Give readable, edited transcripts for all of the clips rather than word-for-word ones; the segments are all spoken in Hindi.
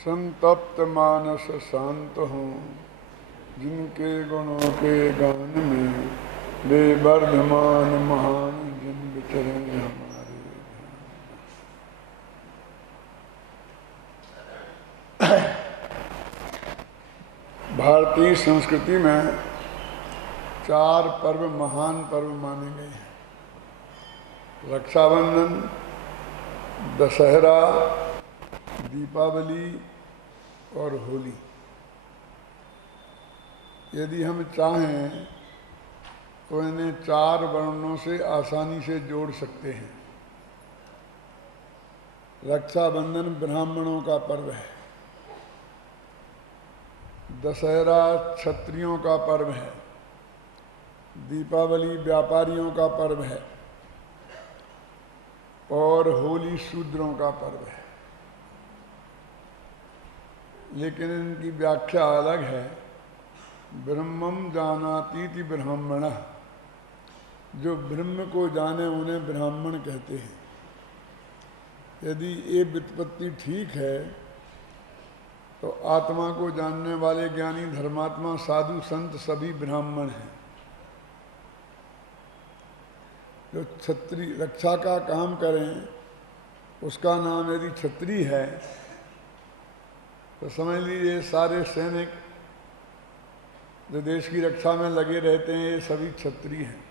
संतप्त मानस शांत हूँ, जिनके गुणों के गान में वे वर्धमान महान जिन विचरे हमारे। भारतीय संस्कृति में 4 पर्व महान पर्व माने गए हैं। रक्षाबंधन, दशहरा, दीपावली और होली। यदि हम चाहें तो इन्हें 4 वर्णों से आसानी से जोड़ सकते हैं। रक्षाबंधन ब्राह्मणों का पर्व है, दशहरा क्षत्रियों का पर्व है, दीपावली व्यापारियों का पर्व है और होली शूद्रों का पर्व है। लेकिन इनकी व्याख्या अलग है। ब्रह्मम जानातीति ब्राह्मणः, जो ब्रह्म को जाने उन्हें ब्राह्मण कहते हैं। यदि ये व्युत्पत्ति ठीक है तो आत्मा को जानने वाले ज्ञानी धर्मात्मा साधु संत सभी ब्राह्मण हैं। जो क्षत्रिय रक्षा का काम करें उसका नाम यदि क्षत्रिय है तो समझ लीजिए सारे सैनिक जो देश की रक्षा में लगे रहते हैं ये सभी क्षत्रिय हैं।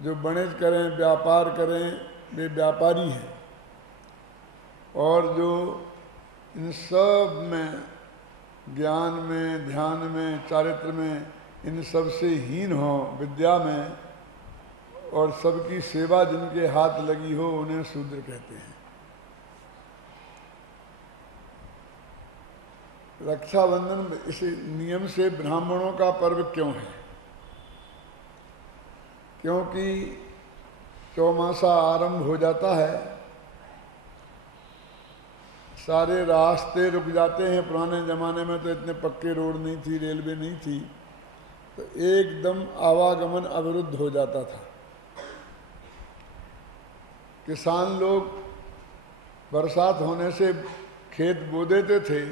जो वणिज करें, व्यापार करें, वे व्यापारी हैं। और जो इन सब में, ज्ञान में, ध्यान में, चारित्र में, इन सब से हीन हो, विद्या में और सबकी सेवा जिनके हाथ लगी हो, उन्हें शूद्र कहते हैं। रक्षाबंधन इस नियम से ब्राह्मणों का पर्व क्यों है? क्योंकि चौमासा आरंभ हो जाता है, सारे रास्ते रुक जाते हैं। पुराने ज़माने में तो इतने पक्के रोड नहीं थी, रेलवे नहीं थी, तो एकदम आवागमन अवरुद्ध हो जाता था। किसान लोग बरसात होने से खेत बो देते थे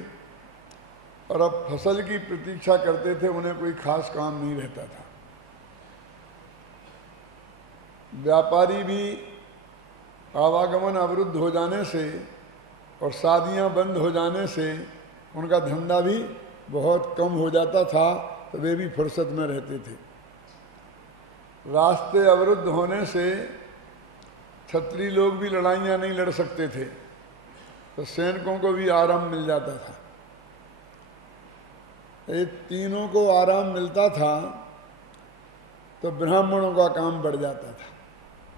और अब फसल की प्रतीक्षा करते थे, उन्हें कोई खास काम नहीं रहता था। व्यापारी भी आवागमन अवरुद्ध हो जाने से और शादियां बंद हो जाने से उनका धंधा भी बहुत कम हो जाता था, तो वे भी फुर्सत में रहते थे। रास्ते अवरुद्ध होने से क्षत्रिय लोग भी लड़ाइयाँ नहीं लड़ सकते थे, तो सैनिकों को भी आराम मिल जाता था। ये तीनों को आराम मिलता था तो ब्राह्मणों का काम बढ़ जाता था।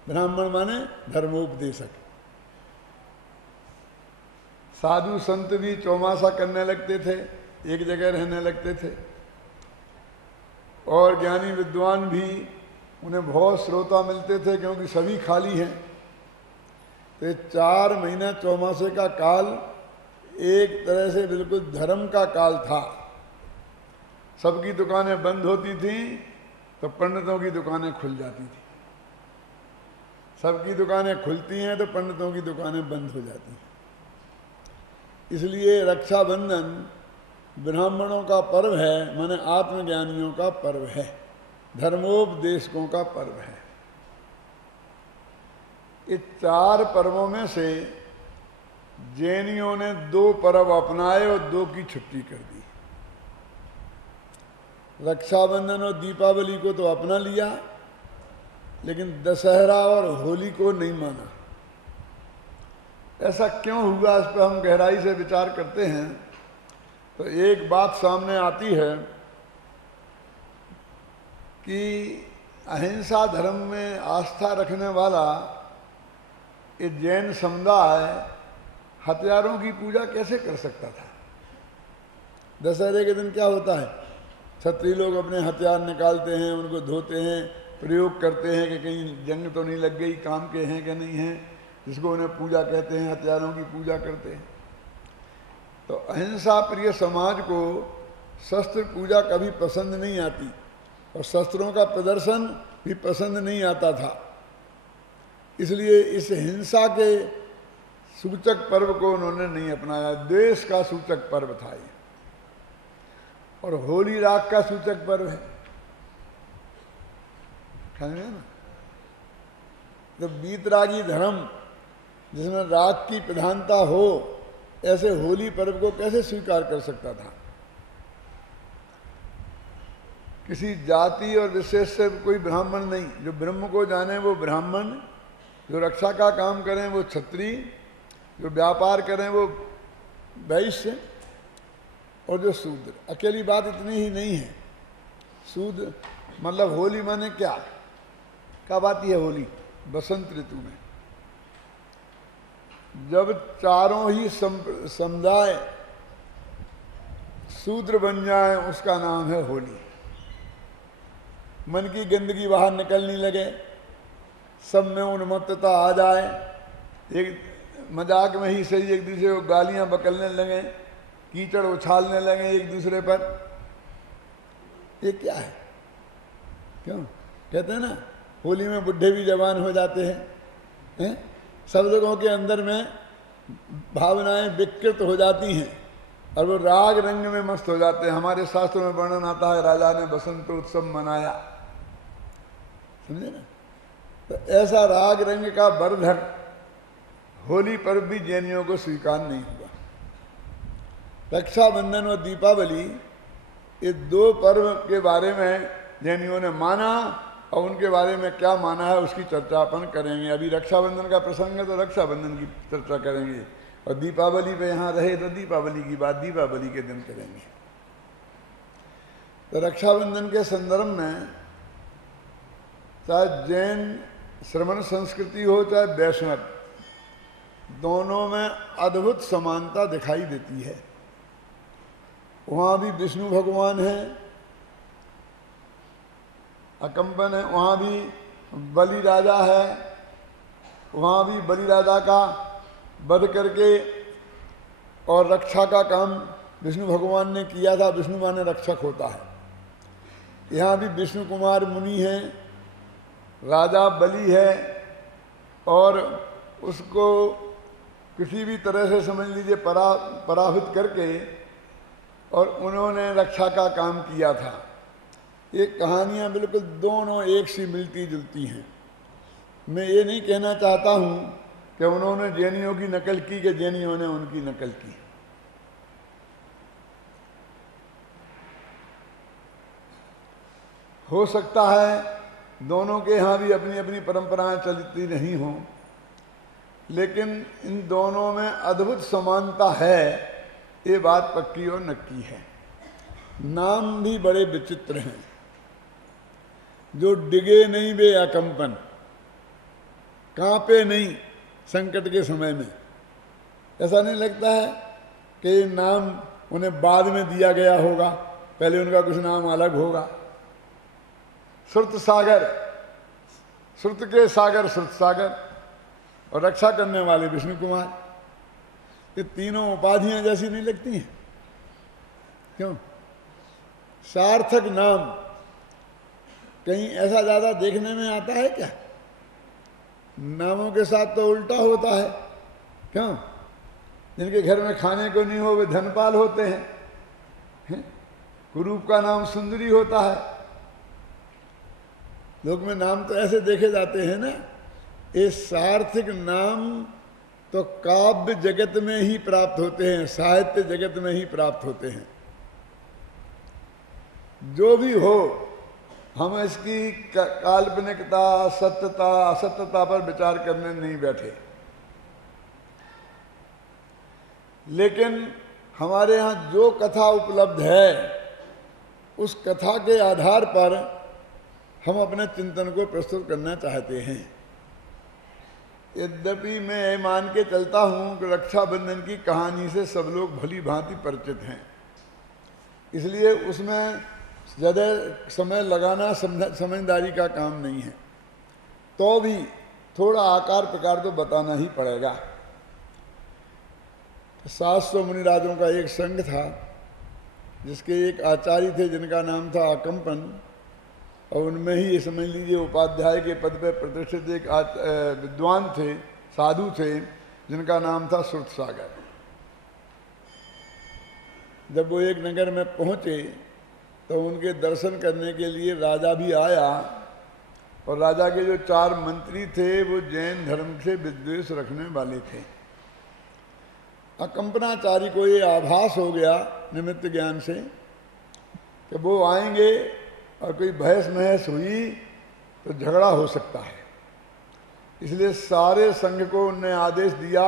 ब्राह्मण माने धर्मोपदेशक। साधु संत भी चौमासा करने लगते थे, एक जगह रहने लगते थे। और ज्ञानी विद्वान भी, उन्हें बहुत श्रोता मिलते थे क्योंकि सभी खाली हैं। तो 4 महीना चौमासे का काल एक तरह से बिल्कुल धर्म का काल था। सबकी दुकानें बंद होती थीं तो पंडितों की दुकानें खुल जाती थी। सबकी दुकानें खुलती हैं तो पंडितों की दुकानें बंद हो जाती हैं। इसलिए रक्षाबंधन ब्राह्मणों का पर्व है, माने आत्मज्ञानियों का पर्व है, धर्मोपदेशकों का पर्व है। इस 4 पर्वों में से जैनियों ने 2 पर्व अपनाए और 2 की छुट्टी कर दी। रक्षाबंधन और दीपावली को तो अपना लिया, लेकिन दशहरा और होली को नहीं माना। ऐसा क्यों हुआ, इस पर हम गहराई से विचार करते हैं तो एक बात सामने आती है कि अहिंसा धर्म में आस्था रखने वाला ये जैन समुदाय हथियारों की पूजा कैसे कर सकता था? दशहरे के दिन क्या होता है? क्षत्रिय लोग अपने हथियार निकालते हैं, उनको धोते हैं, प्रयोग करते हैं कि कहीं जंग तो नहीं लग गई, काम के हैं कि नहीं हैं, जिसको उन्हें पूजा कहते हैं, हथियारों की पूजा करते हैं। तो अहिंसा प्रिय समाज को शस्त्र पूजा कभी पसंद नहीं आती और शस्त्रों का प्रदर्शन भी पसंद नहीं आता था। इसलिए इस हिंसा के सूचक पर्व को उन्होंने नहीं अपनाया। द्वेष का सूचक पर्व था ये, और होली राग का सूचक पर्व है, समझे ना। तो बीतरागी धर्म जिसमें राग की प्रधानता हो, ऐसे होली पर्व को कैसे स्वीकार कर सकता था। किसी जाति और विशेष से कोई ब्राह्मण नहीं, जो ब्रह्म को जाने वो ब्राह्मण, जो रक्षा का काम करें वो क्षत्रिय, जो व्यापार करें वो वैश्य, और जो शूद्र। अकेली बात इतनी ही नहीं है। शूद्र मतलब होली माने क्या, कब आती है होली? बसंत ऋतु में, जब चारों ही समुदाय शूद्र बन जाए, उसका नाम है होली। मन की गंदगी बाहर निकलने लगे, सब में उन्मत्तता आ जाए, एक मजाक में ही सही एक दूसरे को गालियां बकलने लगे, कीचड़ उछालने लगे एक दूसरे पर। ये क्या है? क्यों कहते हैं ना, होली में बुढ़े भी जवान हो जाते हैं, सब लोगों के अंदर में भावनाएं विकृत हो जाती हैं और वो राग रंग में मस्त हो जाते हैं। हमारे शास्त्रों में वर्णन आता है, राजा ने बसंत उत्सव मनाया, समझे ना। तो ऐसा राग रंग का वर्धन होली पर्व भी जैनियों को स्वीकार नहीं हुआ। रक्षाबंधन और दीपावली, ये दो पर्व के बारे में जैनियों ने माना, और उनके बारे में क्या माना है उसकी चर्चा अपन करेंगे। अभी रक्षाबंधन का प्रसंग है तो रक्षाबंधन की चर्चा करेंगे, और दीपावली पे यहाँ रहे तो दीपावली की बात दीपावली के दिन करेंगे। तो रक्षाबंधन के संदर्भ में चाहे जैन श्रमण संस्कृति हो चाहे वैष्णव, दोनों में अद्भुत समानता दिखाई देती है। वहाँ भी विष्णु भगवान हैं, अकम्पन है, वहाँ भी बलि राजा है, वहाँ भी बलि राजा का वध करके और रक्षा का काम विष्णु भगवान ने किया था। विष्णु माने रक्षक होता है। यहाँ भी विष्णु कुमार मुनि हैं, राजा बलि है, और उसको किसी भी तरह से समझ लीजिए पराभूत करके और उन्होंने रक्षा का काम किया था। ये कहानियाँ बिल्कुल दोनों एक सी मिलती जुलती हैं। मैं ये नहीं कहना चाहता हूँ कि उन्होंने जैनियों की नकल की कि जैनियों ने उनकी नकल की। हो सकता है दोनों के यहाँ भी अपनी अपनी परंपराएं चलती नहीं हों, लेकिन इन दोनों में अद्भुत समानता है, ये बात पक्की और नक्की है। नाम भी बड़े विचित्र हैं। जो डिगे नहीं वे अकंपन, कांपे नहीं संकट के समय में। ऐसा नहीं लगता है कि ये नाम उन्हें बाद में दिया गया होगा, पहले उनका कुछ नाम अलग होगा। श्रुत सागर, श्रुत के सागर श्रुत सागर, और रक्षा करने वाले विष्णु कुमार, ये तीनों उपाधियां जैसी नहीं लगती हैं? क्यों? सार्थक नाम कहीं ऐसा ज्यादा देखने में आता है क्या? नामों के साथ तो उल्टा होता है। क्यों? जिनके घर में खाने को नहीं हो वे धनपाल होते हैं। कुरूप का नाम सुंदरी होता है। लोक में नाम तो ऐसे देखे जाते हैं ना। ये सार्थक नाम तो काव्य जगत में ही प्राप्त होते हैं, साहित्य जगत में ही प्राप्त होते हैं। जो भी हो, हम इसकी काल्पनिकता, सत्यता, असत्यता पर विचार करने नहीं बैठे, लेकिन हमारे यहाँ जो कथा उपलब्ध है उस कथा के आधार पर हम अपने चिंतन को प्रस्तुत करना चाहते हैं। यद्यपि मैं ये मान के चलता हूँ कि रक्षाबंधन की कहानी से सब लोग भली भांति परिचित हैं, इसलिए उसमें ज़्यादा समय लगाना समझदारी का काम नहीं है। तो भी थोड़ा आकार प्रकार तो बताना ही पड़ेगा। 700 मुनिराजों का एक संघ था, जिसके एक आचार्य थे जिनका नाम था अकम्पन, और उनमें ही ये समझ लीजिए उपाध्याय के पद पर प्रतिष्ठित एक विद्वान थे, साधु थे, जिनका नाम था सुरसागर। जब वो एक नगर में पहुंचे तो उनके दर्शन करने के लिए राजा भी आया, और राजा के जो 4 मंत्री थे वो जैन धर्म से विद्वेष रखने वाले थे। अकंपनाचारी को ये आभास हो गया निमित्त ज्ञान से कि वो आएंगे और कोई बहस महस हुई तो झगड़ा हो सकता है। इसलिए सारे संघ को उनने आदेश दिया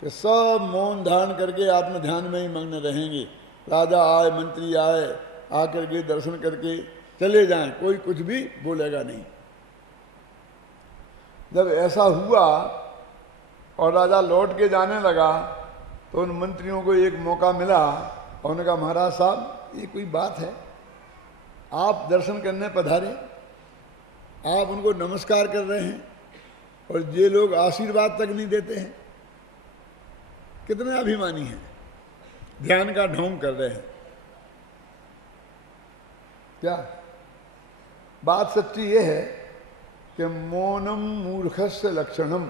कि सब मौन धारण करके आत्म ध्यान में ही मग्न रहेंगे। राजा आए, मंत्री आए, आकर के दर्शन करके चले जाएं, कोई कुछ भी बोलेगा नहीं। जब ऐसा हुआ और राजा लौट के जाने लगा तो उन मंत्रियों को एक मौका मिला और उन्होंने कहा, महाराज साहब ये कोई बात है, आप दर्शन करने पधारे, आप उनको नमस्कार कर रहे हैं और ये लोग आशीर्वाद तक नहीं देते हैं, कितने अभिमानी हैं, ध्यान का ढोंग कर रहे हैं। क्या बात सच्ची ये है कि मौनम मूर्खस्य लक्षणम,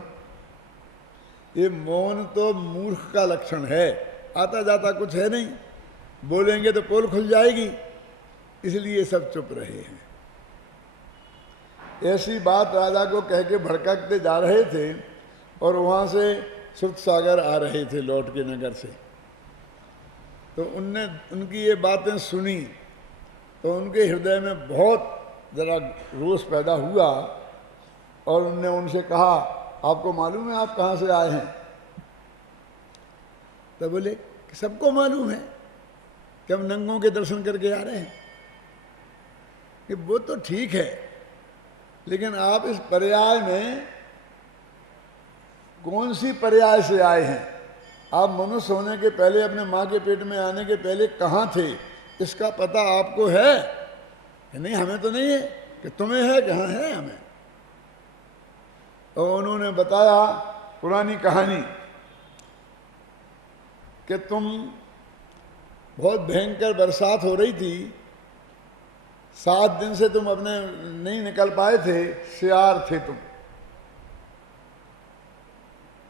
ये मौन तो मूर्ख का लक्षण है, आता जाता कुछ है नहीं, बोलेंगे तो पोल खुल जाएगी, इसलिए सब चुप रहे हैं। ऐसी बात राजा को कह के भड़कते जा रहे थे और वहाँ से सुरसागर आ रहे थे लौट के नगर से। तो उनने उनकी ये बातें सुनी तो उनके हृदय में बहुत ज़रा रोष पैदा हुआ और उनने उनसे कहा, आपको मालूम है आप कहाँ से आए हैं? तो बोले कि सबको मालूम है कि हम नंगों के दर्शन करके आ रहे हैं। कि वो तो ठीक है, लेकिन आप इस पर्याय में कौन सी पर्याय से आए हैं? आप मनुष्य होने के पहले, अपने माँ के पेट में आने के पहले कहाँ थे, इसका पता आपको है? नहीं, हमें तो नहीं है। कि तुम्हें है? कहाँ है हमें? और उन्होंने बताया पुरानी कहानी कि तुम बहुत भयंकर बरसात हो रही थी, 7 दिन से तुम अपने नहीं निकल पाए थे, सियार थे तुम।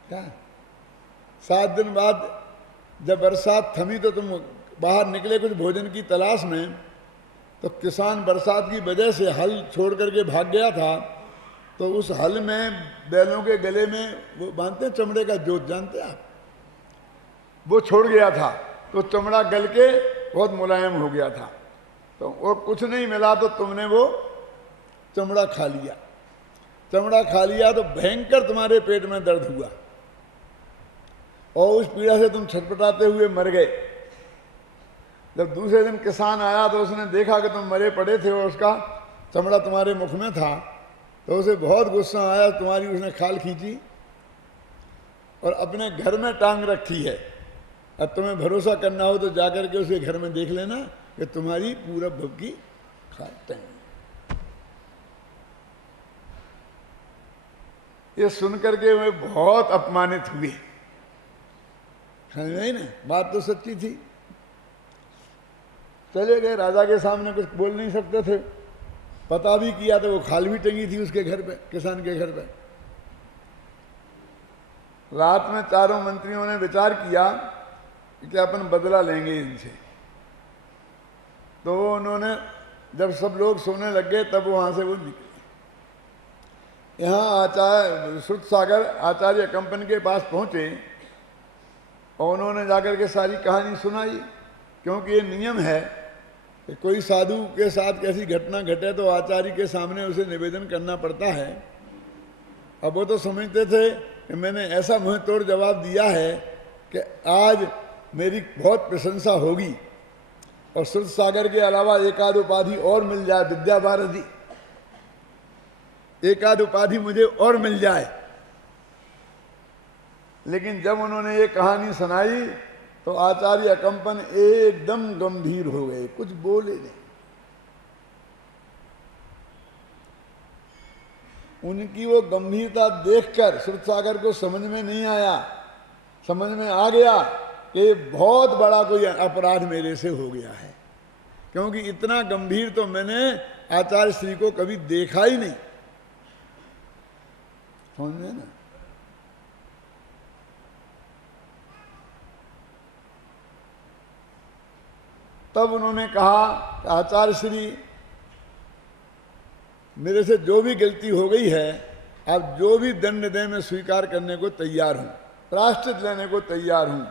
क्या 7 दिन बाद जब बरसात थमी तो तुम बाहर निकले कुछ भोजन की तलाश में, तो किसान बरसात की वजह से हल छोड़ करके भाग गया था। तो उस हल में बैलों के गले में वो बांधते हैं चमड़े का जोत, जानते हैं आप, वो छोड़ गया था, तो चमड़ा गल के बहुत मुलायम हो गया था। तो वो कुछ नहीं मिला तो तुमने वो चमड़ा खा लिया। चमड़ा खा लिया तो भयंकर तुम्हारे पेट में दर्द हुआ और उस पीड़ा से तुम छटपटाते हुए मर गए। जब दूसरे दिन किसान आया तो उसने देखा कि तुम मरे पड़े थे और उसका चमड़ा तुम्हारे मुख में था, तो उसे बहुत गुस्सा आया, तुम्हारी उसने खाल खींची और अपने घर में टांग रखी है। अब तुम्हें भरोसा करना हो तो जाकर के उसके घर में देख लेना कि तुम्हारी पूरब भव की खाल टांग। ये सुनकर के वे बहुत अपमानित हुए। नहीं ना, बात तो सच्ची थी। चले गए, राजा के सामने कुछ बोल नहीं सकते थे। पता भी किया तो वो खाल भी टंगी थी उसके घर पे, किसान के घर पे। रात में चारों मंत्रियों ने विचार किया कि अपन बदला लेंगे इनसे। तो उन्होंने, जब सब लोग सोने लग गए तब वहां से वो निकले। यहाँ आचार्य सुरसागर आचार्य कंपन के पास पहुंचे और उन्होंने जाकर के सारी कहानी सुनाई, क्योंकि ये नियम है कि कोई साधु के साथ कैसी घटना घटे तो आचार्य के सामने उसे निवेदन करना पड़ता है। अब वो तो समझते थे कि मैंने ऐसा मुंह तोड़ जवाब दिया है कि आज मेरी बहुत प्रशंसा होगी और सुरसागर के अलावा एक आध उपाधि और मिल जाए, विद्या भारती एक आध उपाधि मुझे और मिल जाए। लेकिन जब उन्होंने ये कहानी सुनाई तो आचार्य कंपन एकदम गंभीर हो गए, कुछ बोले नहीं। उनकी वो गंभीरता देखकर सुरसागर को समझ में नहीं आया, समझ में आ गया कि बहुत बड़ा कोई अपराध मेरे से हो गया है, क्योंकि इतना गंभीर तो मैंने आचार्य श्री को कभी देखा ही नहीं। समझे ना? तब उन्होंने कहा, आचार्य श्री, मेरे से जो भी गलती हो गई है, आप जो भी दंड दें मैं स्वीकार करने को तैयार हूं, प्रायश्चित लेने को तैयार हूं।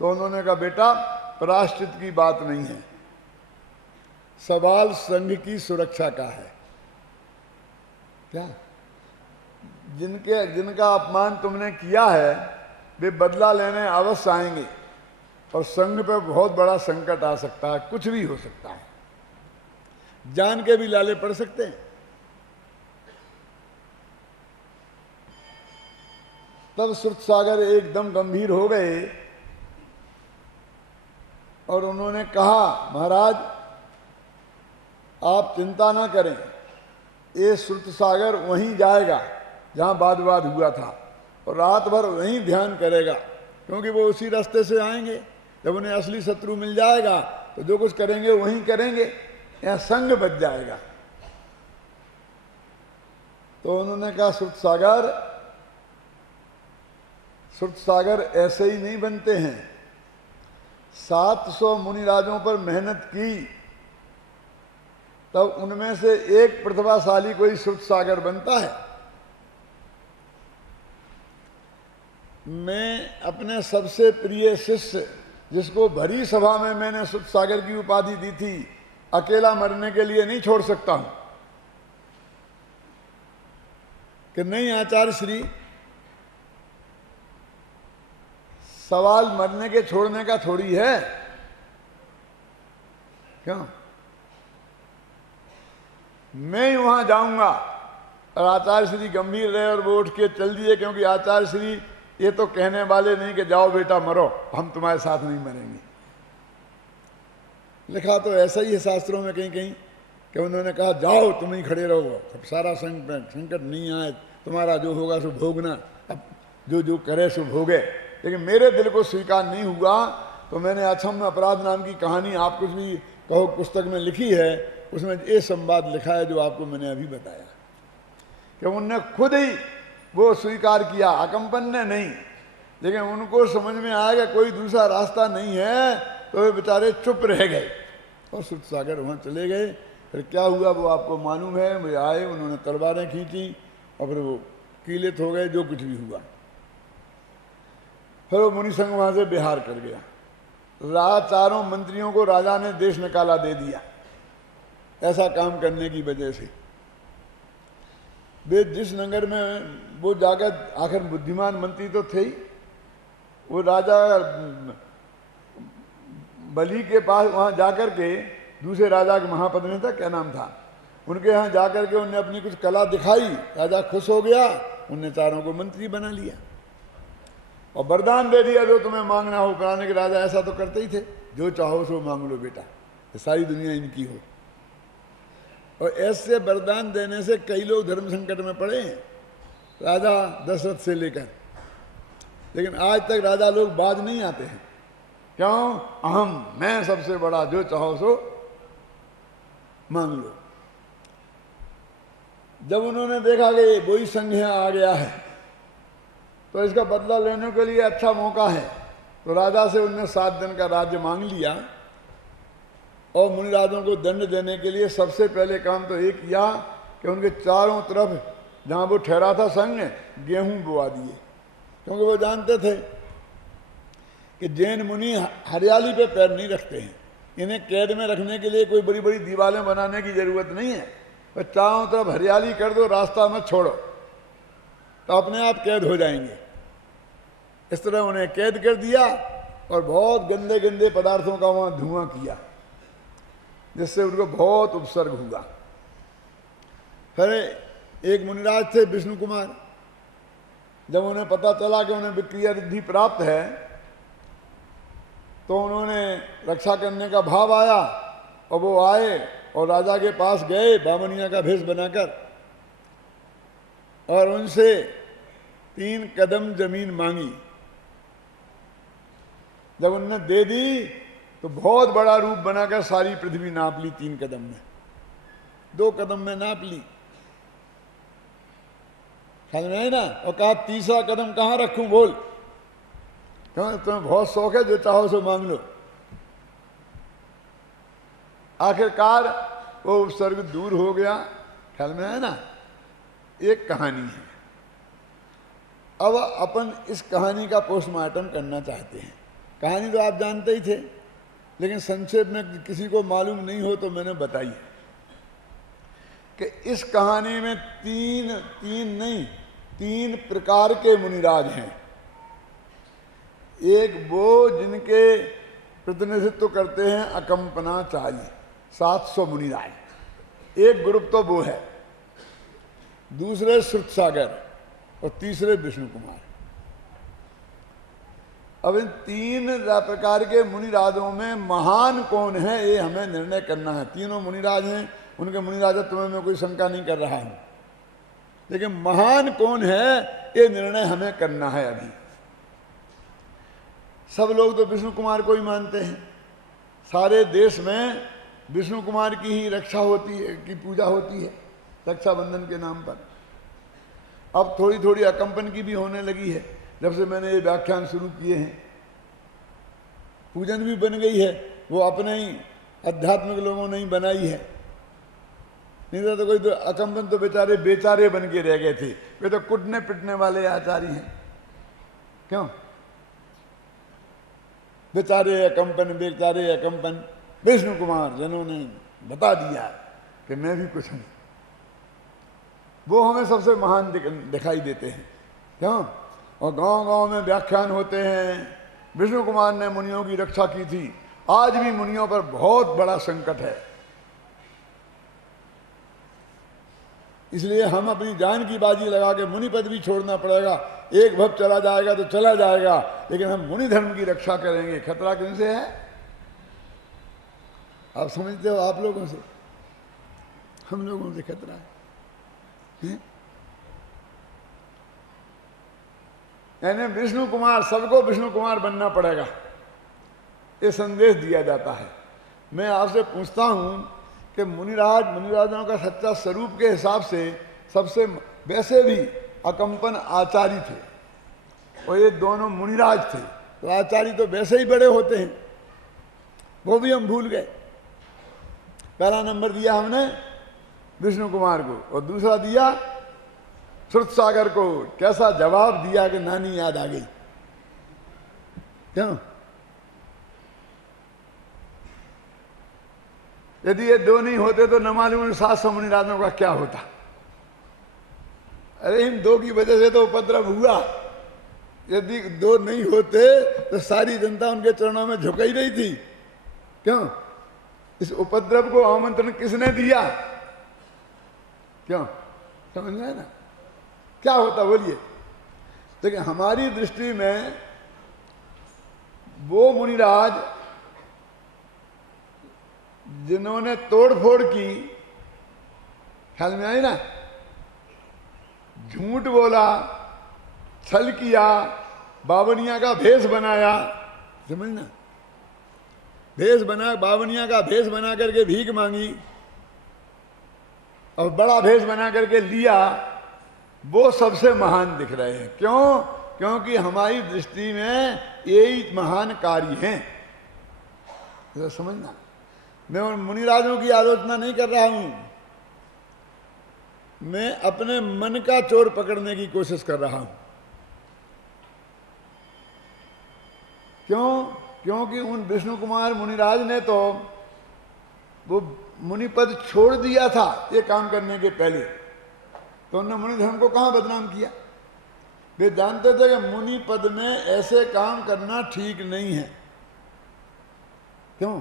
तो उन्होंने कहा, बेटा प्रायश्चित की बात नहीं है, सवाल संघ की सुरक्षा का है। क्या? जिनका अपमान तुमने किया है वे बदला लेने अवश्य आएंगे, और संघ पे बहुत बड़ा संकट आ सकता है, कुछ भी हो सकता है, जान के भी लाले पड़ सकते हैं। तब श्रुतसागर एकदम गंभीर हो गए और उन्होंने कहा, महाराज आप चिंता ना करें, ये श्रुतसागर वहीं जाएगा जहां वाद विवाद हुआ था, और रात भर वहीं ध्यान करेगा, क्योंकि वो उसी रास्ते से आएंगे। जब उन्हें असली शत्रु मिल जाएगा तो जो कुछ करेंगे वहीं करेंगे, यहाँ संग बच जाएगा। तो उन्होंने कहा, श्रुतसागर ऐसे ही नहीं बनते हैं, 700 मुनिराजों पर मेहनत की, तब उनमें से एक प्रतिभाशाली कोई श्रुतसागर बनता है। मैं अपने सबसे प्रिय शिष्य, जिसको भरी सभा में मैंने श्रुतसागर की उपाधि दी थी, अकेला मरने के लिए नहीं छोड़ सकता हूं। कि नहीं आचार्य श्री, सवाल मरने के छोड़ने का थोड़ी है। क्यों? मैं ही वहां जाऊंगा। और आचार्य श्री गंभीर रहे और वो उठ के चल दिए, क्योंकि आचार्य श्री ये तो कहने वाले नहीं कि जाओ बेटा मरो, हम तुम्हारे साथ नहीं मरेंगे। लिखा तो ऐसा ही है शास्त्रों में कहीं कहीं कि उन्होंने कहा, जाओ तुम ही खड़े रहो, अब सारा संकट नहीं आए, तुम्हारा जो होगा सो भोगना, अब जो जो करे सो भोगे। लेकिन मेरे दिल को स्वीकार नहीं हुआ, तो मैंने अक्षम्य अपराध नाम की कहानी, आप कुछ भी कहो पुस्तक में लिखी है, उसमें ये संवाद लिखा है जो आपको मैंने अभी बताया, कि उनने खुद ही वो स्वीकार किया, अकंपन ने नहीं। लेकिन उनको समझ में आया कि कोई दूसरा रास्ता नहीं है, तो वे बेचारे चुप रह गए और श्रुतसागर वहाँ चले गए। फिर क्या हुआ वो आपको मालूम है। वे आए, उन्होंने तलवारें खींची और फिर वो कीलित हो गए, जो कुछ भी हुआ। फिर वो मुनि संघ वहाँ से बिहार कर गया। चारों मंत्रियों को राजा ने देश निकाला दे दिया, ऐसा काम करने की वजह से। वे जिस नगर में वो जाकर, आखिर बुद्धिमान मंत्री तो थे ही, वो राजा बलि के पास वहाँ जाकर के, दूसरे राजा के महापद में था, क्या नाम था, उनके यहाँ जाकर के उन्हें अपनी कुछ कला दिखाई, राजा खुश हो गया, उनने चारों को मंत्री बना लिया और वरदान दे दिया, जो तुम्हें मांगना हो। पुराने के राजा ऐसा तो करते ही थे, जो चाहो सो मांग लो बेटा, सारी दुनिया इनकी हो। और ऐसे वरदान देने से कई लोग धर्म संकट में पड़े हैं, राजा दशरथ से लेकर। लेकिन आज तक राजा लोग बाज नहीं आते हैं। क्यों? अहम, मैं सबसे बड़ा, जो चाहो सो मांग लो। जब उन्होंने देखा कि वही संघ आ गया है, तो इसका बदला लेने के लिए अच्छा मौका है, तो राजा से उनने 7 दिन का राज्य मांग लिया। और मुनिराजों को दंड देने के लिए सबसे पहले काम तो ये किया कि उनके चारों तरफ जहाँ वो ठहरा था संघ, गेहूं बोआ दिए, क्योंकि वो जानते थे कि जैन मुनि हरियाली पे पैर नहीं रखते हैं। इन्हें कैद में रखने के लिए कोई बड़ी बड़ी दीवारें बनाने की जरूरत नहीं है, तो चारों तरफ हरियाली कर दो, रास्ता मत छोड़ो, तो अपने आप कैद हो जाएंगे। इस तरह उन्हें कैद कर दिया और बहुत गंदे गंदे पदार्थों का वहाँ धुआं किया, जिससे उनको बहुत उपसर्ग हुआ। फिर एक मुनिराज थे विष्णु कुमार, जब उन्हें पता चला कि उन्हें विक्रिया रिद्धि प्राप्त है, तो उन्होंने रक्षा करने का भाव आया और वो आए और राजा के पास गए बामनिया का भेष बनाकर, और उनसे 3 कदम जमीन मांगी। जब उनने दे दी तो बहुत बड़ा रूप बनाकर सारी पृथ्वी नाप ली 3 कदम में, 2 कदम में नाप ली, समझ में आई ना। और कहा 3रा कदम कहाँ रखूं, बोल, क्यों तुम्हें बहुत शौक है, जो चाहो सो मांग लो। आखिरकार वो उपसर्ग दूर हो गया। ख्याल में है ना? एक कहानी है। अब अपन इस कहानी का पोस्टमार्टम करना चाहते हैं। कहानी तो आप जानते ही थे, लेकिन संक्षेप में किसी को मालूम नहीं हो तो मैंने बताई कि इस कहानी में तीन प्रकार के मुनिराज हैं। एक वो जिनके प्रतिनिधित्व करते हैं अकंपनाचार्य, 700 मुनिराज, एक ग्रुप तो वो है, दूसरे श्रुतसागर और तीसरे विष्णु कुमार। अब इन तीन प्रकार के मुनिराजों में महान कौन है ये हमें निर्णय करना है। तीनों मुनिराज हैं, उनके मुनिराजत्व में मैं कोई शंका नहीं कर रहा हूं, लेकिन महान कौन है ये निर्णय हमें करना है। अभी सब लोग तो विष्णु कुमार को ही मानते हैं। सारे देश में विष्णु कुमार की ही रक्षा होती है, की पूजा होती है रक्षाबंधन के नाम पर। अब थोड़ी थोड़ी अकंपन की भी होने लगी है जब से मैंने ये व्याख्यान शुरू किए हैं। पूजन भी बन गई है, वो अपने ही आध्यात्मिक लोगों ने ही बनाई है। नहीं तो कोई तो अकंपन तो बेचारे बेचारे बन के रह गए थे, वे तो कुटने पिटने वाले आचार्य हैं। क्यों? बेचारे अकंपन विष्णु कुमार जिन्होंने बता दिया कि मैं भी कुछ हूं, वो हमें सबसे महान दिखाई देते हैं। क्यों? और गांव-गांव में व्याख्यान होते हैं, विष्णु कुमार ने मुनियों की रक्षा की थी। आज भी मुनियों पर बहुत बड़ा संकट है, इसलिए हम अपनी जान की बाजी लगा के मुनि पद भी छोड़ना पड़ेगा। एक भव चला जाएगा तो चला जाएगा, लेकिन हम मुनि धर्म की रक्षा करेंगे। खतरा किनसे है? आप समझते हो? आप लोगों से, हम लोगों से खतरा है। यानी विष्णु कुमार, सबको विष्णु कुमार बनना पड़ेगा, ये संदेश दिया जाता है। मैं आपसे पूछता हूं कि मुनिराजों का सच्चा स्वरूप के हिसाब से सबसे, वैसे भी अकंपन आचार्य थे और ये दोनों मुनिराज थे, तो आचार्य तो वैसे ही बड़े होते हैं, वो भी हम भूल गए। पहला नंबर दिया हमने विष्णु कुमार को और दूसरा दिया श्रुतसागर को। कैसा जवाब दिया कि नानी याद आ गई। क्यों? यदि ये दो नहीं होते तो न मालूम 700 मुनिराजों का क्या होता। अरे इन दो की वजह से तो उपद्रव हुआ। यदि दो नहीं होते तो सारी जनता उनके चरणों में झुक ही रही थी। क्यों? इस उपद्रव को आमंत्रण किसने दिया? क्यों? समझ में है ना? क्या होता बोलिए? देखिए, हमारी दृष्टि में वो मुनिराज जिन्होंने तोड़फोड़ की, ख्याल में आई ना, झूठ बोला, छल किया, बावनिया का भेष बनाया, समझना, बावनिया का भेष बना करके भीख मांगी और बड़ा भेष बना करके लिया, वो सबसे महान दिख रहे हैं। क्यों? क्योंकि हमारी दृष्टि में यही महान कार्य हैं। तो समझना, मैं उन मुनिराजों की आलोचना नहीं कर रहा हूं, मैं अपने मन का चोर पकड़ने की कोशिश कर रहा हूं। क्यों? क्योंकि उन विष्णु कुमार मुनिराज ने तो वो मुनि पद छोड़ दिया था ये काम करने के पहले, तो उन्होंने मुनि धर्म को कहां बदनाम किया? वे जानते थे कि मुनि पद में ऐसे काम करना ठीक नहीं है। क्यों?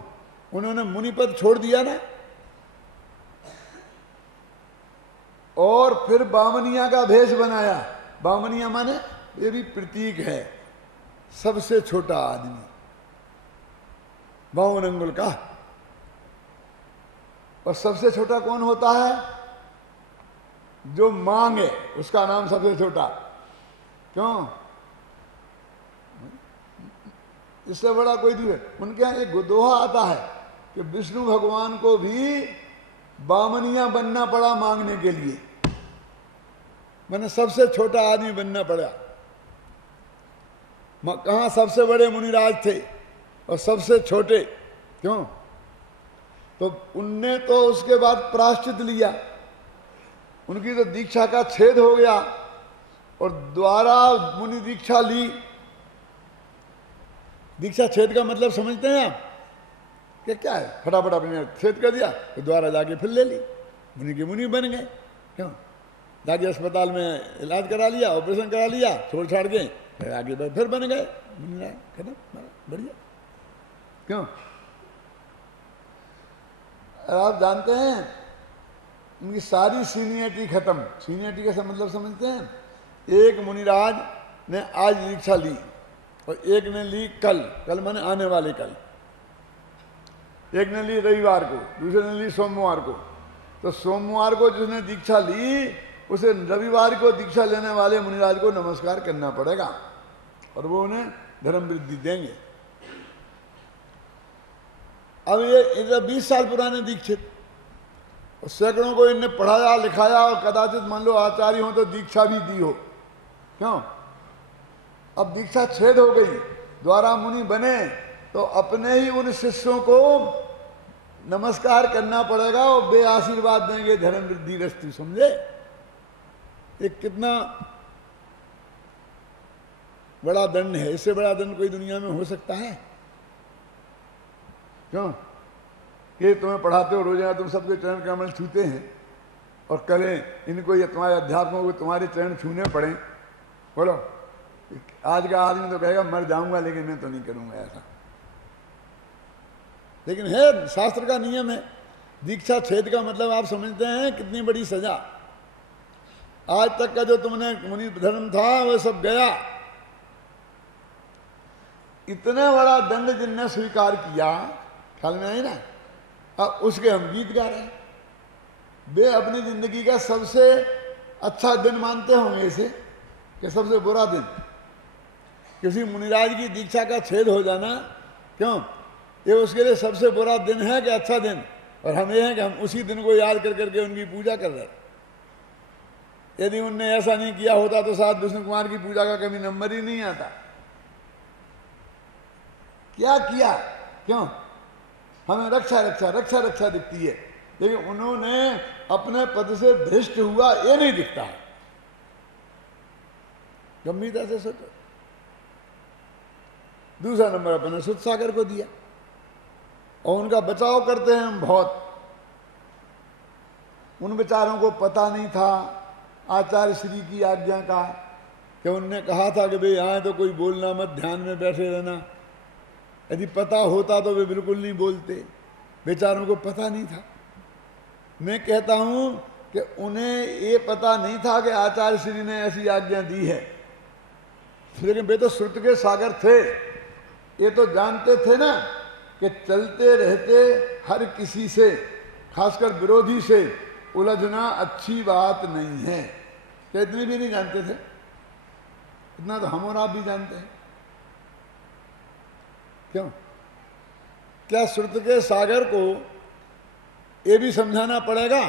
उन्होंने मुनि पद छोड़ दिया ना, और फिर बामनिया का भेष बनाया। बामनिया माने ये भी प्रतीक है, सबसे छोटा आदमी, 52 अंगुल का। और सबसे छोटा कौन होता है? जो मांगे उसका नाम सबसे छोटा। क्यों? इससे बड़ा कोई नहीं है। उनके यहाँ एक दोहा आता है कि विष्णु भगवान को भी बामनिया बनना पड़ा मांगने के लिए, मैंने सबसे छोटा आदमी बनना पड़ा। कहाँ सबसे बड़े मुनिराज थे और सबसे छोटे। क्यों? तो उनने तो उसके बाद प्रायश्चित लिया, उनकी तो दीक्षा का छेद हो गया और द्वारा मुनि दीक्षा ली। दीक्षा छेद का मतलब समझते हैं आप कि क्या है? फटाफट अपने छेद कर दिया तो द्वारा जाके फिर ले ली, मुनि के मुनि बन गए। क्यों? जाके अस्पताल में इलाज करा लिया, ऑपरेशन करा लिया, छोड़ छाड़ के फिर आगे फिर बन गए मुनि, खत्म, बढ़िया। क्यों? आप जानते हैं उनकी सारी सीनियरिटी खत्म। सीनियरिटी का मतलब समझते हैं? एक मुनिराज ने आज दीक्षा ली और एक ने ली कल, कल माने आने वाले कल, एक ने ली रविवार को, दूसरे ने ली सोमवार को। तो सोमवार को जिसने दीक्षा ली उसे रविवार को दीक्षा लेने वाले मुनिराज को नमस्कार करना पड़ेगा और वो उन्हें धर्म वृद्धि देंगे। अब ये 20 साल पुराने दीक्षित, और सैकड़ों को इनने पढ़ाया लिखाया और कदाचित मान लो आचार्य हो तो दीक्षा भी दी हो। क्यों? अब दीक्षा छेद हो गई, द्वारा मुनि बने तो अपने ही उन शिष्यों को नमस्कार करना पड़ेगा और वे आशीर्वाद देंगे धर्म वृद्धि रस्तु। समझे? ये कितना बड़ा दंड है। इससे बड़ा दंड कोई दुनिया में हो सकता है? क्यों? कि तुम्हें पढ़ाते हो रोजाना, तुम सबके चरण कमल छूते हैं और करें इनको, ये तुम्हारे अध्यात्मों को तुम्हारे चरण छूने पड़े। बोलो, आज का आदमी तो कहेगा मर जाऊंगा लेकिन मैं तो नहीं करूंगा ऐसा। लेकिन है, शास्त्र का नियम है। दीक्षा छेद का मतलब आप समझते हैं कितनी बड़ी सजा। आज तक का जो तुमने मुनि धर्म था वह सब गया। इतना बड़ा दंड जिनने स्वीकार किया, ख्याल में आई ना? अब उसके हम गीत गा रहे हैं। वे अपनी जिंदगी का सबसे अच्छा दिन मानते होंगे इसे कि सबसे बुरा दिन। किसी मुनिराज की दीक्षा का छेद हो जाना, क्यों, ये उसके लिए सबसे बुरा दिन है कि अच्छा दिन? और हम ये हैं कि हम उसी दिन को याद कर करके उनकी पूजा कर रहे। यदि उनने ऐसा नहीं किया होता तो शायद विष्णु कुमार की पूजा का कभी नंबर ही नहीं आता। क्या किया? क्यों? हमें रक्षा रक्षा रक्षा रक्षा दिखती है, लेकिन उन्होंने अपने पद से भ्रष्ट हुआ ये नहीं दिखता है। गंभीरता से सोचो। दूसरा नंबर अपने सुध सागर को दिया और उनका बचाव करते हैं हम बहुत। उन बेचारों को पता नहीं था आचार्य श्री की आज्ञा का कि उनने कहा था कि भाई यहाँ तो कोई बोलना मत, ध्यान में बैठे रहना। यदि पता होता तो वे बिल्कुल नहीं बोलते। बेचारों को पता नहीं था। मैं कहता हूं कि उन्हें ये पता नहीं था कि आचार्य श्री ने ऐसी आज्ञा दी है, लेकिन वे तो श्रुत के सागर थे। ये तो जानते थे ना कि चलते रहते हर किसी से, खासकर विरोधी से उलझना अच्छी बात नहीं है। क्या इतनी भी नहीं जानते थे? इतना तो हम और आप भी जानते हैं। क्यों? क्या श्रुत के सागर को ये भी समझाना पड़ेगा?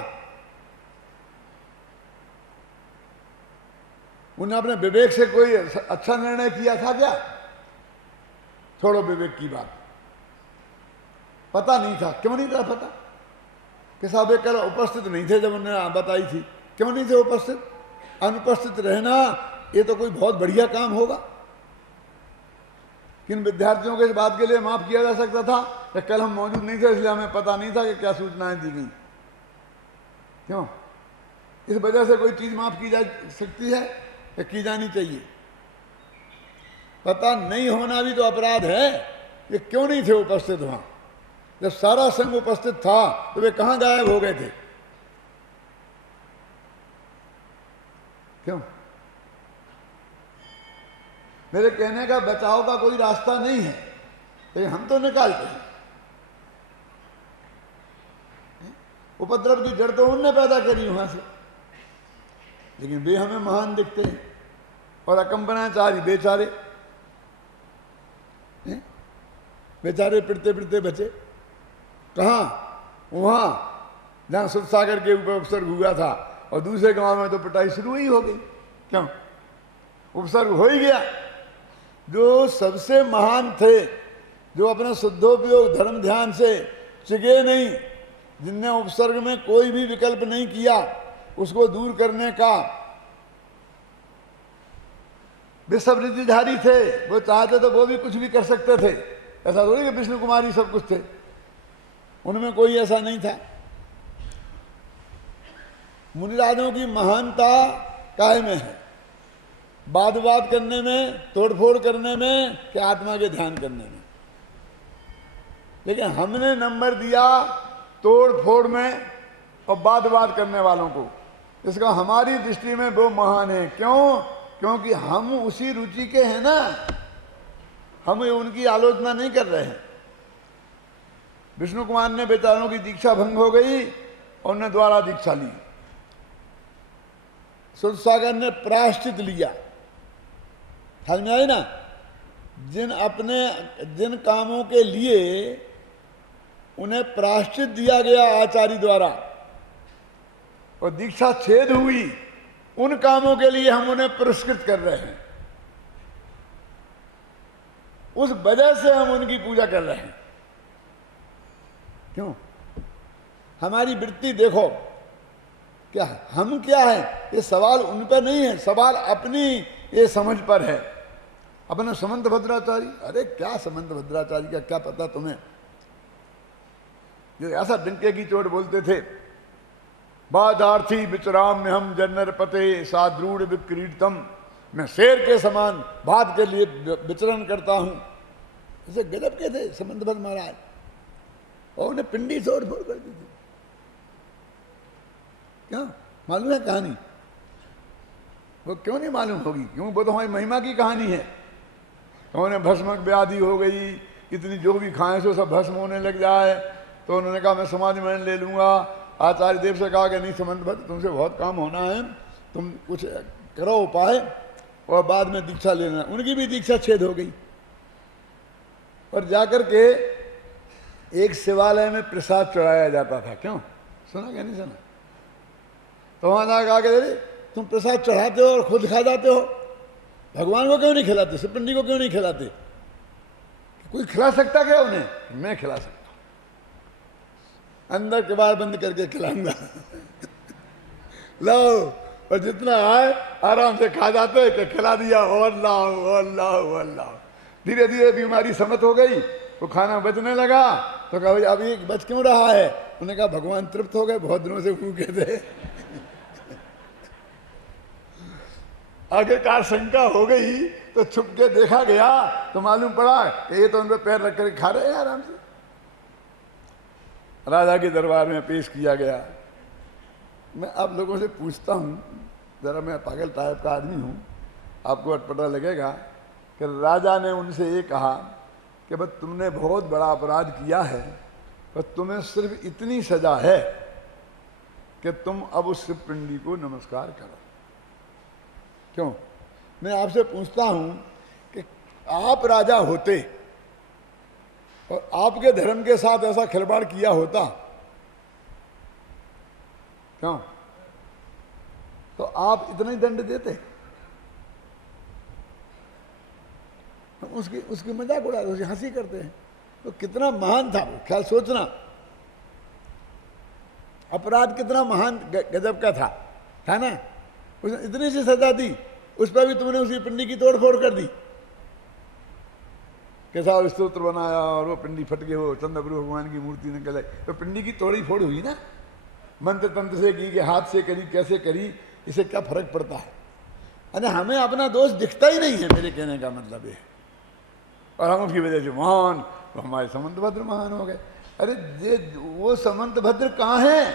उन्हें अपने विवेक से कोई अच्छा निर्णय किया था क्या? छोड़ो विवेक की बात। पता नहीं था। क्यों नहीं था पता? कि साहब एक कल उपस्थित नहीं थे जब उन्होंने बताई थी। क्यों नहीं थे उपस्थित? अनुपस्थित रहना ये तो कोई बहुत बढ़िया काम होगा। किन विद्यार्थियों को इस बात के लिए माफ किया जा सकता था कि कल हम मौजूद नहीं थे इसलिए हमें पता नहीं था कि क्या सूचनाएं दी गई। क्यों? इस वजह से कोई चीज माफ की जा सकती है या की जानी चाहिए? पता नहीं होना भी तो अपराध है। ये क्यों नहीं थे उपस्थित वहां? जब सारा संघ उपस्थित था तो वे कहां गायब हो गए थे? क्यों? मेरे कहने का बचाव का कोई रास्ता नहीं है, लेकिन हम तो निकालते हैं। उपद्रव की जड़ तो उनने पैदा करी वहां से, लेकिन वे हमें महान दिखते हैं। और अकंपनाचारी बेचारे बेचारे पिटते पिटते बचे। कहाँ? वहां जहां सुध सागर के ऊपर उपसर्ग हुआ था, और दूसरे गांव में तो पिटाई शुरू ही हो गई। क्यों? उपसर्ग हो ही गया। जो सबसे महान थे, जो अपना शुद्धोपयोग धर्म ध्यान से चिगे नहीं, जिनने उपसर्ग में कोई भी विकल्प नहीं किया उसको दूर करने का, वे सब रिद्धिधारी थे, वो चाहते तो वो भी कुछ भी कर सकते थे। ऐसा थोड़ी कि विष्णु कुमारी सब कुछ थे, उनमें कोई ऐसा नहीं था। मुनिराजों की महानता काय में है? बात बात करने में, तोड़फोड़ करने में, कि आत्मा के ध्यान करने में। लेकिन हमने नंबर दिया तोड़ फोड़ में और बात बात करने वालों को। इसका हमारी दृष्टि में वो महान है। क्यों? क्योंकि हम उसी रुचि के हैं ना, हम उनकी आलोचना नहीं कर रहे हैं। विष्णु कुमार ने बेचारों की दीक्षा भंग हो गई और उन्होंने द्वारा दीक्षा ली। सुरसागर ने प्रायश्चित लिया। समझ में आई ना? जिन कामों के लिए उन्हें प्रायश्चित दिया गया आचार्य द्वारा और दीक्षा छेद हुई, उन कामों के लिए हम उन्हें पुरस्कृत कर रहे हैं। उस वजह से हम उनकी पूजा कर रहे हैं। क्यों? हमारी वृत्ति देखो, क्या हम क्या है? ये सवाल उन पर नहीं है, सवाल अपनी ये समझ पर है। अपना समंत भद्राचार्य, अरे क्या समंत भद्राचार्य का क्या पता तुम्हें? जो ऐसा डंके की चोट बोलते थे, बाधार्थी विचराम में हम जन्नर पते साद्रूढ़ विक्रीडतम, मैं शेर के समान बात के लिए विचरण करता हूं। ऐसे गजब के थे समंत भद्र महाराज, और उन्हें पिंडी तोड़ फोड़ कर दी थी। क्या मालूम है कहानी? वो क्यों नहीं मालूम होगी? क्यों? वो तो हमारी महिमा की कहानी है। उन्हें भस्मक व्याधि हो गई, इतनी जो भी खाएं सो सब भस्म होने लग जाए, तो उन्होंने कहा मैं समाधि में ले लूंगा। आचार्य देव से कहा कि नहीं समंत भद्र, तुमसे बहुत काम होना है, तुम कुछ करो उपाय और बाद में दीक्षा लेना। उनकी भी दीक्षा छेद हो गई और जाकर के एक शिवालय में प्रसाद चढ़ाया जाता था। क्यों? सुना क्या? नहीं सुना? तो वहां जाकर कहा कि तुम प्रसाद चढ़ाते हो और खुद खा जाते हो, भगवान को क्यों नहीं खिलाते? शिवपिंडी को क्यों नहीं खिलाते? कोई खिला सकता क्या उन्हें? मैं खिला सकता, अंदर किवाड़ बंद करके खिलाऊंगा। लो, और जितना आए आराम से खा जाते कि खिला दिया, और लाओ और लाओ और लाओ। धीरे धीरे बीमारी समत हो गई, वो खाना बचने लगा। तो कहा भाई अब ये बच क्यों रहा है? उन्होंने कहा भगवान तृप्त हो गए, बहुत दिनों से भूखे थे। आखिरकार शंका हो गई तो छुप के देखा गया तो मालूम पड़ा कि ये तो उन पे पैर रख कर खा रहे हैं आराम से। राजा के दरबार में पेश किया गया। मैं आप लोगों से पूछता हूँ, जरा मैं पागल टाइप का आदमी हूँ, आपको अटपटा लगेगा कि राजा ने उनसे ये कहा कि बस तुमने बहुत बड़ा अपराध किया है, पर तुम्हें सिर्फ इतनी सजा है कि तुम अब उस शिवपिंडी को नमस्कार करो। क्यों? मैं आपसे पूछता हूं कि आप राजा होते और आपके धर्म के साथ ऐसा खिलवाड़ किया होता, क्यों? तो आप इतना ही दंड देते? उसकी मजाक उड़ाते, उसकी हंसी करते हैं। तो कितना महान था वो, ख्याल सोचना, अपराध कितना महान गजब का था ना? उसने इतनी सी सजा दी, उस पर भी तुमने उसकी पिंडी की तोड़ फोड़ कर दी। कैसा स्तोत्र बनाया और वो पिंडी फट गई, वो चंद्रप्रभु भगवान की मूर्ति निकल आई, तो पिंडी की तोड़ी फोड़ हुई ना। मंत्र तंत्र से की कि हाथ से करी, कैसे करी, इसे क्या फर्क पड़ता है? अरे हमें अपना दोष दिखता ही नहीं है, मेरे कहने का मतलब है। और हम उसकी वजह से महान, तो हमारे समंत भद्र महान हो गए। अरे ये वो समंत भद्र कहाँ हैं?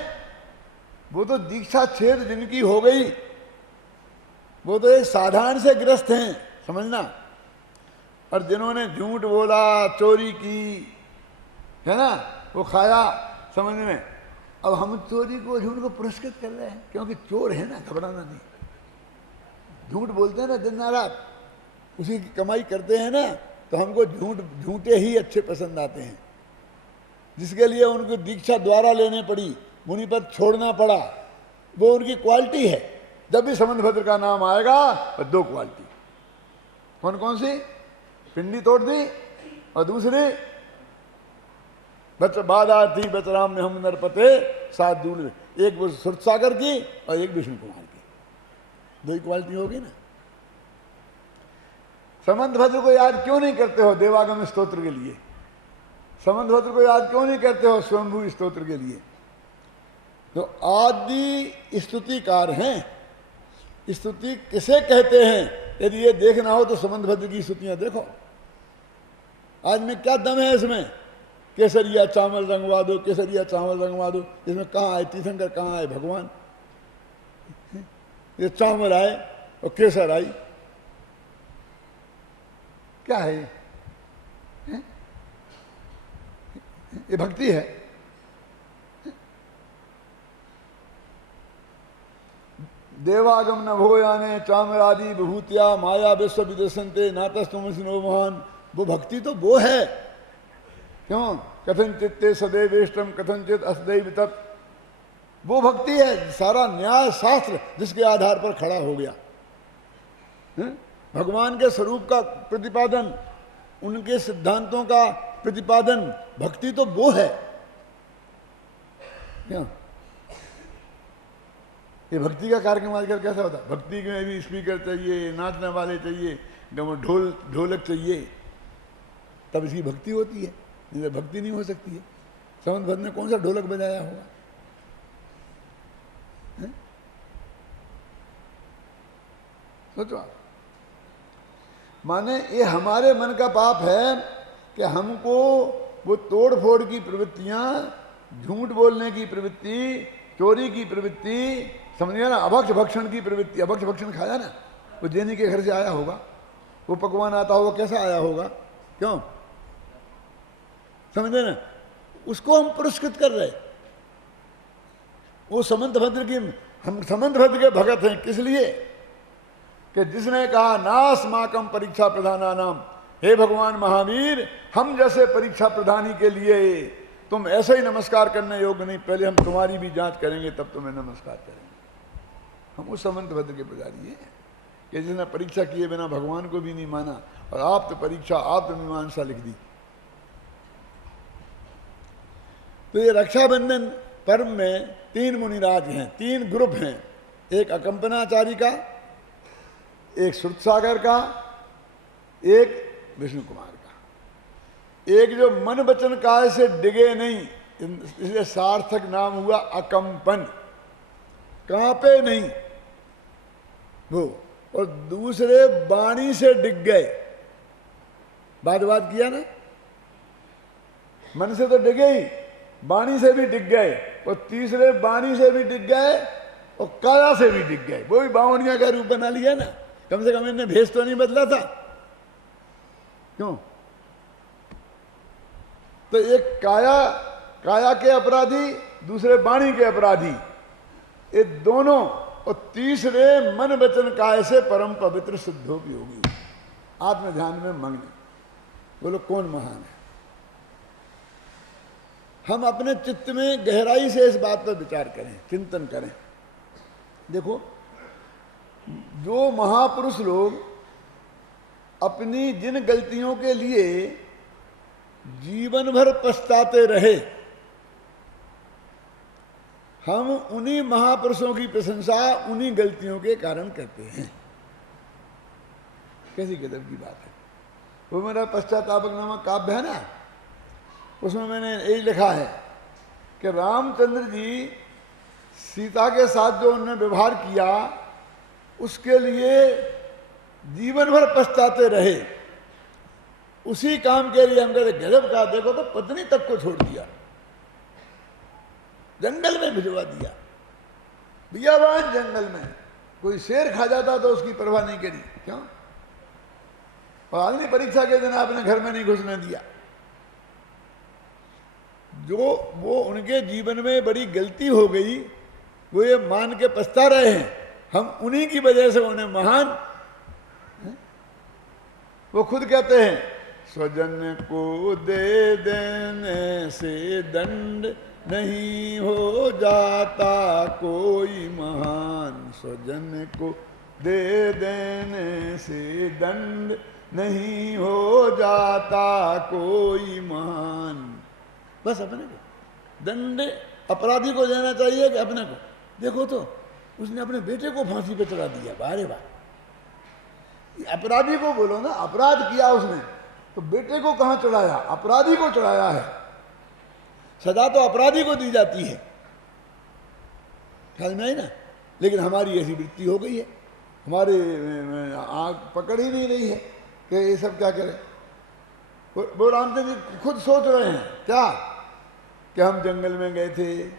वो तो दीक्षा छेद जिनकी हो गई, वो तो एक साधारण से ग्रस्त हैं, समझना। और जिन्होंने झूठ बोला, चोरी की, है ना, वो खाया, समझ में। अब हम चोरी को, झूठ को पुरस्कृत कर रहे हैं, क्योंकि चोर है ना, घबराना नहीं। झूठ बोलते हैं ना दिन रात, उसी की कमाई करते हैं ना, तो हमको झूठे ही अच्छे पसंद आते हैं। जिसके लिए उनको दीक्षा द्वारा लेने पड़ी, मुनि पद छोड़ना पड़ा, वो उनकी क्वालिटी है। जब भी समंत भद्र का नाम आएगा तो दो क्वालिटी, कौन कौन सी? पिंडी तोड़ दी, और दूसरी बच बाधा थी बचराम में हम नरपते साथ दूर, एक वो सुरसागर की और एक विष्णु कुमार की, दो ही क्वालिटी होगी ना। समंतभद्र को याद क्यों नहीं करते हो देवागम स्तोत्र के लिए? समंतभद्र को याद क्यों नहीं करते हो स्वयंभू स्तोत्र के लिए? तो आदि स्तुतिकार हैं। स्तुति किसे कहते हैं? यदि ये देखना हो तो समंतभद्र की स्तुतियां देखो। आज में क्या दम है इसमें? केसरिया चावल रंगवा दो, केसरिया चावल रंगवा दो। इसमें कहाँ आए तीर्थंकर, कहाँ आए भगवान? ये चावल आए और केसर आई, क्या है ये भक्ति है? देवागम न भोयाने चामरादि विभूतिया माया विश्व विदर्शनते नातस्तमसिनो महान। वो भक्ति तो वो है। क्यों? कथनचित्ते सदैवेष्टम कथनचित असदैव तत्। वो भक्ति है, सारा न्याय शास्त्र जिसके आधार पर खड़ा हो गया। भगवान के स्वरूप का प्रतिपादन, उनके सिद्धांतों का प्रतिपादन, भक्ति तो वो है। क्या ये भक्ति का कार्यक्रम आजकल कैसा होता है? भक्ति में भी स्पीकर चाहिए, नाचने वाले चाहिए, ढोलक चाहिए, तब इसकी भक्ति होती है, नहीं तो भक्ति नहीं हो सकती है। समंतभद्र ने कौन सा ढोलक बजाया होगा? सोचो आप। माने ये हमारे मन का पाप है कि हमको वो तोड़ फोड़ की प्रवृत्तियां, झूठ बोलने की प्रवृत्ति, चोरी की प्रवृत्ति, समझिए ना, अभक्ष भक्षण की प्रवृत्ति। अभक्ष भक्षण खाया ना, वो जेनी के घर से आया होगा, वो पकवान आता होगा, कैसा आया होगा? क्यों? समझे ना, उसको हम पुरस्कृत कर रहे। वो समंतभद्र की, हम समंतभद्र के भगत हैं। किस लिए? कि जिसने कहा नास्माकम परीक्षा प्रधाना नाम, हे भगवान महावीर, हम जैसे परीक्षा प्रधानी के लिए तुम ऐसे ही नमस्कार करने योग्य नहीं, पहले हम तुम्हारी भी जांच करेंगे तब तुम्हें नमस्कार करेंगे। हम उस समंतभद्र के पुजारी हैं कि जिसने परीक्षा किए बिना भगवान को भी नहीं माना और आप तो परीक्षा, आप तो मीमांसा लिख दी। तो ये रक्षाबंधन पर्व में तीन मुनिराज हैं, तीन ग्रुप हैं, एक अकंपनाचारी का, एक सुरसागर का, एक विष्णु कुमार का। एक जो मन वचन काय से डिगे नहीं, इसलिए सार्थक नाम हुआ अकंपन, कांपे नहीं वो। और दूसरे वाणी से डिग गए, बात किया ना, मन से तो डिगे ही, वाणी से भी डिग गए, और तीसरे वाणी से भी डिग गए और काया से भी डिग गए। वो भी बावनिया का रूप बना लिया ना, कम से कम इन्हें भेष तो नहीं बदला था। क्यों? तो एक काया के अपराधी, दूसरे वाणी के अपराधी, ये दोनों, और तीसरे मन वचन काय से परम पवित्र शुद्धो भी होगी, आत्म ध्यान में मग्न। बोलो कौन महान है? हम अपने चित्त में गहराई से इस बात पर विचार करें, चिंतन करें। देखो, जो महापुरुष लोग अपनी जिन गलतियों के लिए जीवन भर पछताते रहे, हम उन्हीं महापुरुषों की प्रशंसा उन्हीं गलतियों के कारण करते हैं। कैसी गजब की बात है। वो मेरा पश्चातापक नामक काव्य है ना, उसमें मैंने यही लिखा है कि रामचंद्र जी सीता के साथ जो उन्होंने व्यवहार किया, उसके लिए जीवन भर पछताते रहे। उसी काम के लिए हम कहते गजब का, देखो तो पत्नी तक को छोड़ दिया, जंगल में भिजवा दिया, बियाबान जंगल में। कोई शेर खा जाता तो उसकी परवाह नहीं करी। क्यों? और अग्नि परीक्षा के दिन आपने घर में नहीं घुसने दिया। जो वो उनके जीवन में बड़ी गलती हो गई, वो ये मान के पछता रहे हैं, हम उन्हीं की वजह से उन्हें महान। वो खुद कहते हैं, स्वजन को दे देने से दंड नहीं हो जाता कोई महान, स्वजन को दे देने से दंड नहीं हो जाता कोई महान। बस अपने को दंड अपराधी को देना चाहिए कि अपने को। देखो तो उसने अपने बेटे को फांसी पे चढ़ा दिया, बारे बार। अपराधी को बोलो ना, अपराध किया उसने तो बेटे को कहां चढ़ाया, अपराधी को चढ़ाया है। सजा तो अपराधी को दी जाती है, ख्याल में आई ना। लेकिन हमारी ऐसी वृत्ति हो गई है, हमारे आंख पकड़ ही नहीं रही है कि ये सब क्या करें। वो रामचंद्र जी खुद सोच रहे हैं क्या कि हम जंगल में गए थे,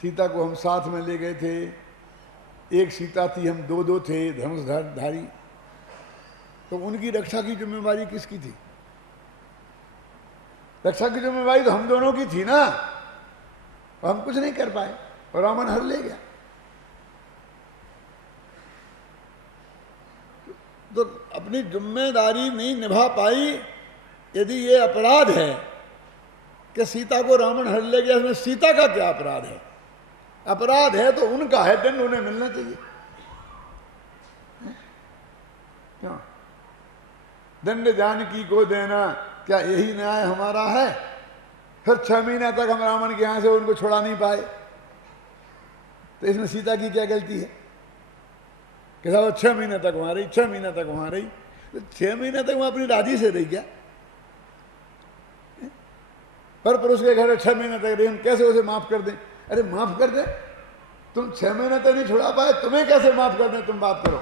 सीता को हम साथ में ले गए थे, एक सीता थी, हम दो दो थे धनुषधारी, तो उनकी रक्षा की जिम्मेवारी किसकी थी? रक्षा की जिम्मेवारी तो हम दोनों की थी ना, और हम कुछ नहीं कर पाए और रावण हर ले गया। तो अपनी जिम्मेदारी नहीं निभा पाई। यदि ये अपराध है कि सीता को रावण हर ले गया, इसमें सीता का क्या अपराध है? अपराध है तो उनका है, दंड उन्हें मिलना चाहिए। क्यों? दंड जानकी को देना, क्या यही न्याय हमारा है? फिर 6 महीने तक हम रावण के यहां से उनको छुड़ा नहीं पाए, तो इसमें सीता की क्या गलती है? कि साहब 6 महीने तक वहां रही, 6 महीने तक वहां रही, तो 6 महीने तक वहां अपनी राजी से रही क्या? पर पुरुष के घर 6 महीने तक रही, हम कैसे उसे माफ कर दें? अरे माफ कर दे, तुम 6 महीने तक नहीं छुड़ा पाए, तुम्हें कैसे माफ कर दें? तुम बात करो।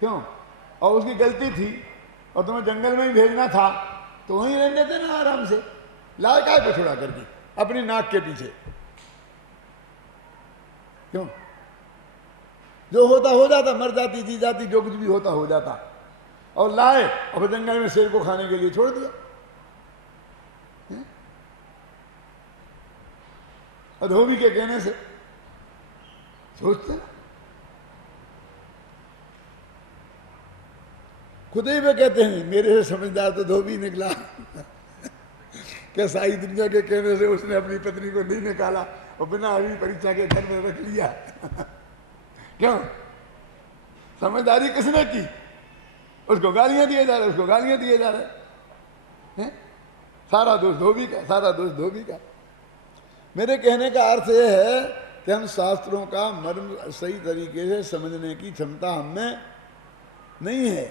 क्यों? और उसकी गलती थी और तुम्हें जंगल में ही भेजना था, तो वहीं रहने देते ना आराम से, लाल काय को छुड़ा करके अपनी नाक के पीछे। क्यों? जो होता हो जाता, मर जाती जी जाती, जो कुछ भी होता हो जाता, और लाए और जंगल में शेर को खाने के लिए छोड़ दिया। और धोबी के कहने से सोचते ना, खुद ही वे कहते हैं मेरे से समझदार तो धोबी निकला। क्या सारी दुनिया के कहने से उसने अपनी पत्नी को नहीं निकाला और बिना अभी परीक्षा के घर में रख लिया। क्यों? समझदारी किसने की? उसको गालियां दिए जा रहे, उसको गालियां दिए जा रहे हैं। सारा दोष धोबी का, सारा दोष धोबी का। मेरे कहने का अर्थ यह है कि हम शास्त्रों का मर्म सही तरीके से समझने की क्षमता हमें नहीं है।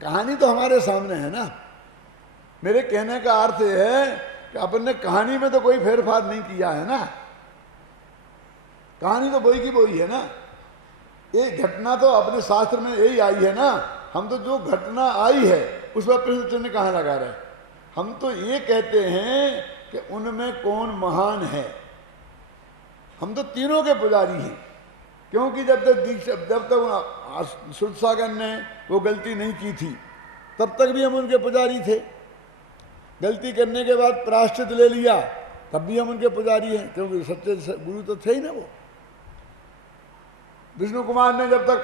कहानी तो हमारे सामने है ना। मेरे कहने का अर्थ यह है कि अपन ने कहानी में तो कोई फेरफार नहीं किया है ना, कहानी तो वही की वही है ना। ये घटना तो अपने शास्त्र में यही आई है ना। हम तो जो घटना आई है उस पर प्रश्न चिन्ह कहाँ लगा रहे? हम तो ये कहते हैं कि उनमें कौन महान है। हम तो तीनों के पुजारी हैं, क्योंकि जब तक सुरसागर ने वो गलती नहीं की थी तब तक भी हम उनके पुजारी थे। गलती करने के बाद प्रायश्चित ले लिया तब भी हम उनके पुजारी हैं, क्योंकि सच्चे गुरु तो थे ही ना वो। विष्णु कुमार ने जब तक